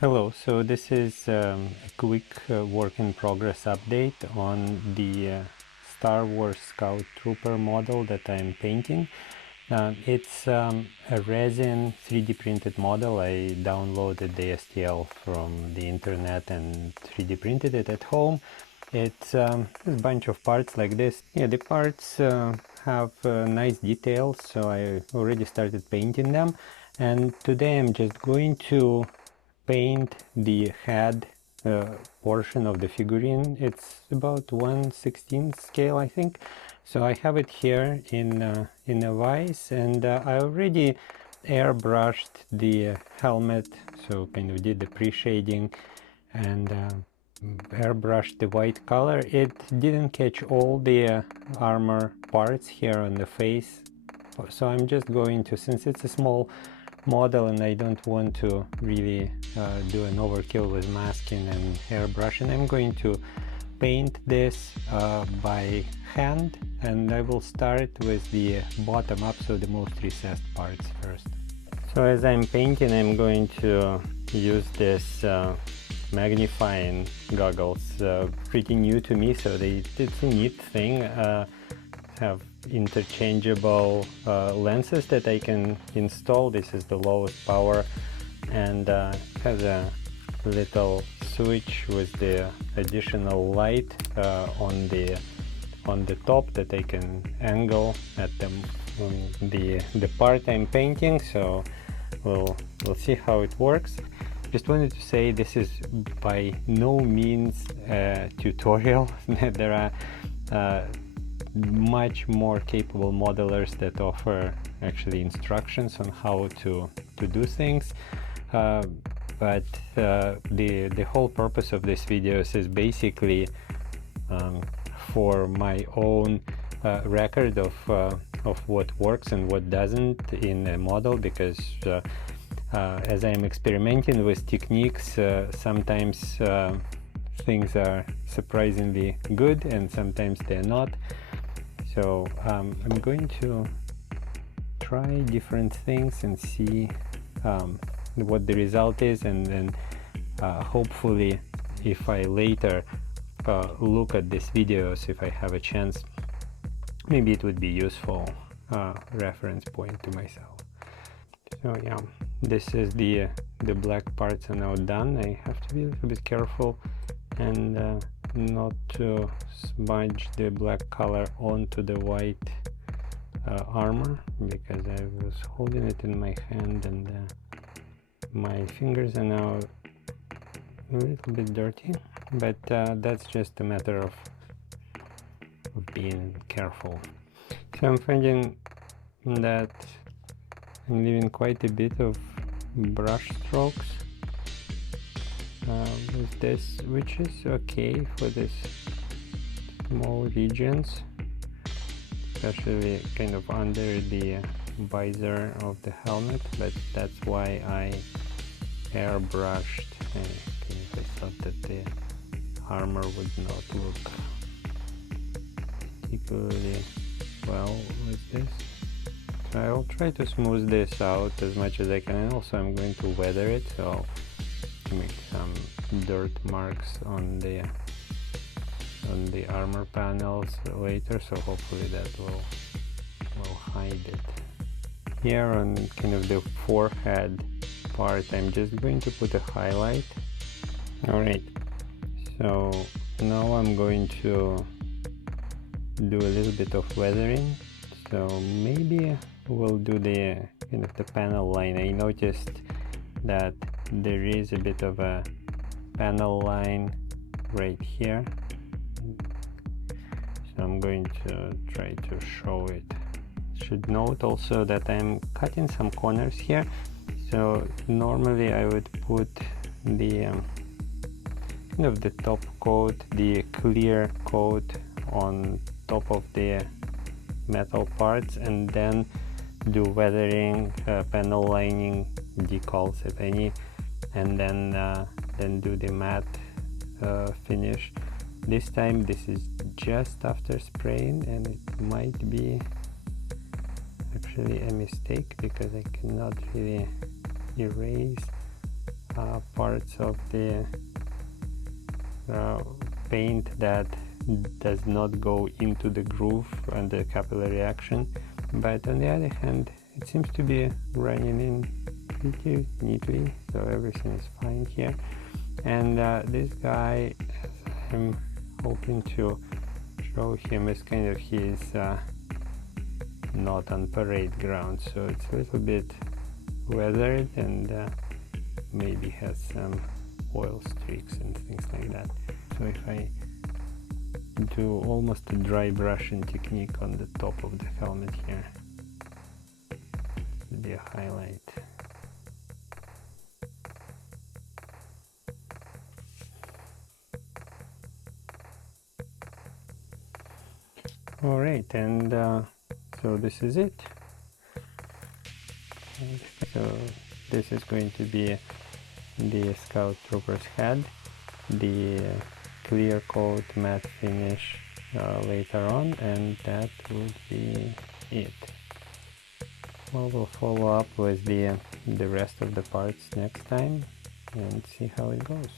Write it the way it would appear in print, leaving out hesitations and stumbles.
Hello, so this is a quick work in progress update on the Star Wars Scout Trooper model that I'm painting. It's a resin 3D printed model. I downloaded the STL from the internet and 3D printed it at home. It's a bunch of parts like this. Yeah, the parts have nice details, so I already started painting them. And today I'm just going to paint the head portion of the figurine. It's about 1/16 scale, I think. So I have it here in a vise, and I already airbrushed the helmet, so kind of did the pre-shading and airbrushed the white color. It didn't catch all the armor parts here on the face, so I'm just going to, since it's a small model and I don't want to really do an overkill with masking and airbrushing, I'm going to paint this by hand, and I will start with the bottom up, so the most recessed parts first. So as I'm painting, I'm going to use this magnifying goggles, pretty new to me, so it's a neat thing. Have interchangeable lenses that I can install. This is the lowest power, and has a little switch with the additional light on the top that I can angle at the part I'm painting. So we'll see how it works. Just wanted to say this is by no means a tutorial. There are much more capable modelers that offer actually instructions on how to do things, but the whole purpose of this videos is basically for my own record of what works and what doesn't in a model, because as I'm experimenting with techniques, sometimes things are surprisingly good and sometimes they're not. So I'm going to try different things and see what the result is, and then hopefully if I later look at these videos, if I have a chance, maybe it would be useful reference point to myself. So yeah, this is the black parts are now done. I have to be a little bit careful and not to smudge the black color onto the white armor, because I was holding it in my hand and my fingers are now a little bit dirty, but that's just a matter of being careful. So I'm finding that I'm leaving quite a bit of brush strokes with this, which is okay for this small regions, especially kind of under the visor of the helmet, but that's why I airbrushed. I thought that the armor would not look particularly well with this. So I'll try to smooth this out as much as I can, and also I'm going to weather it, so I'll make some dirt marks on the armor panels later, so hopefully that will hide it. Here on kind of the forehead part, I'm just going to put a highlight. Alright, so now I'm going to do a little bit of weathering, so maybe we'll do the kind of the panel line. I noticed that there is a bit of a panel line right here, so I'm going to try to show it. Should note also that I'm cutting some corners here, so normally I would put the kind of the top coat, the clear coat on top of the metal parts, and then do weathering, panel lining, decals if any, and then do the matte finish. This time this is just after spraying, and it might be actually a mistake because I cannot really erase parts of the paint that does not go into the groove and the capillary action, but on the other hand it seems to be running in pretty neatly, so everything is fine here. And this guy, I'm hoping to show him, as kind of his not on parade ground, so it's a little bit weathered and maybe has some oil streaks and things like that. So if I do almost a dry brushing technique on the top of the helmet here, it'll be a highlight. Alright, and so this is it. And so this is going to be the Scout Trooper's head, the clear coat matte finish later on, and that would be it. Well, we'll follow up with the rest of the parts next time and see how it goes.